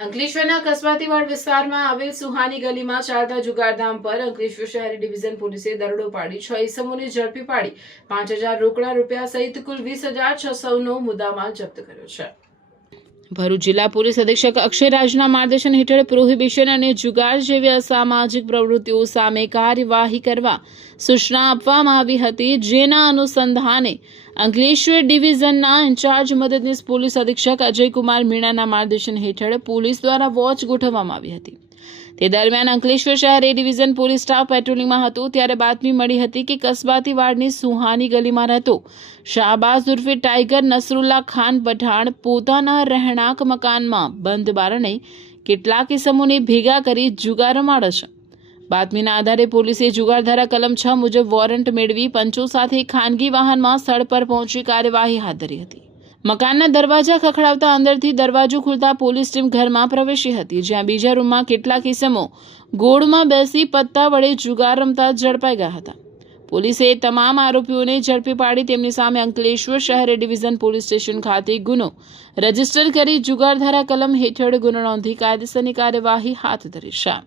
અંકલેશ્વરના કસ્બાતીવાડ વિસ્તારમાં આવેલ સુહાની ગલીમાં ચાલતા જુગારધામ પર અંકલેશ્વર શહેરી ડિવિઝન પોલીસે દરોડો પાડી 6 ઇસમોને ઝડપી પાડી 5,000 રોકડા રૂપિયા સહિત કુલ 20,600નો મુદ્દામાલ જપ્ત કર્યો છે। ભરૂચ જિલ્લા પોલીસ અધિક્ષક અક્ષય રાજના માર્ગદર્શન હેઠળ પ્રોહિબિશન અને જુગાર જેવી અસામાજિક પ્રવૃત્તિઓ સામે કાર્યવાહી કરવા સૂચના આપવામાં આવી હતી, જેના અનુસંધાને અંકલેશ્વર ડિવિઝનના ઇન્ચાર્જ મદદનીશ પોલીસ અધિક્ષક અજયકુમાર મીણાના માર્ગદર્શન હેઠળ પોલીસ દ્વારા વોચ ગોઠવવામાં આવી હતી। તે દરમિયાન અંકલેશ્વર શહેર એ ડિવિઝન પોલીસ સ્ટાફ પેટ્રોલિંગમાં હતો ત્યારે બાતમી મળી હતી કે કસ્બાતીવાડની સુહાની ગલીમાં રહેતો શાહબાઝ ઉર્ફે ટાઈગર નસરુલ્લા ખાન પઠાણ પોતાના રહેણાંક મકાનમાં બંધ બારણે કેટલાક ઇસમોને ભેગા કરી જુગાર રમાડે છે। બાતમીના આધારે પોલીસે જુગારધારા કલમ 6 મુજબ વોરંટ મેળવી પંચો સાથે ખાનગી વાહનમાં સ્થળ પર પહોંચી કાર્યવાહી હાથ ધરી હતી। મકાનના દરવાજા ખખડાવતા અંદરથી દરવાજો ખુલતા પોલીસ ટીમ ઘરમાં પ્રવેશી હતી, જ્યાં બીજા રૂમમાં કેટલાક ઇસમો ગોળમાં બેસી પત્તા વડે જુગાર રમતા ઝડપાઈ ગયા હતા। પોલીસે તમામ આરોપીઓને ઝડપી પાડી તેમની સામે અંકલેશ્વર શહેર ડિવિઝન પોલીસ સ્ટેશન ખાતે ગુનો રજીસ્ટર કરી જુગારધારા કલમ હેઠળ ગુનો નોંધી કાયદેસરની કાર્યવાહી હાથ ધરી છે।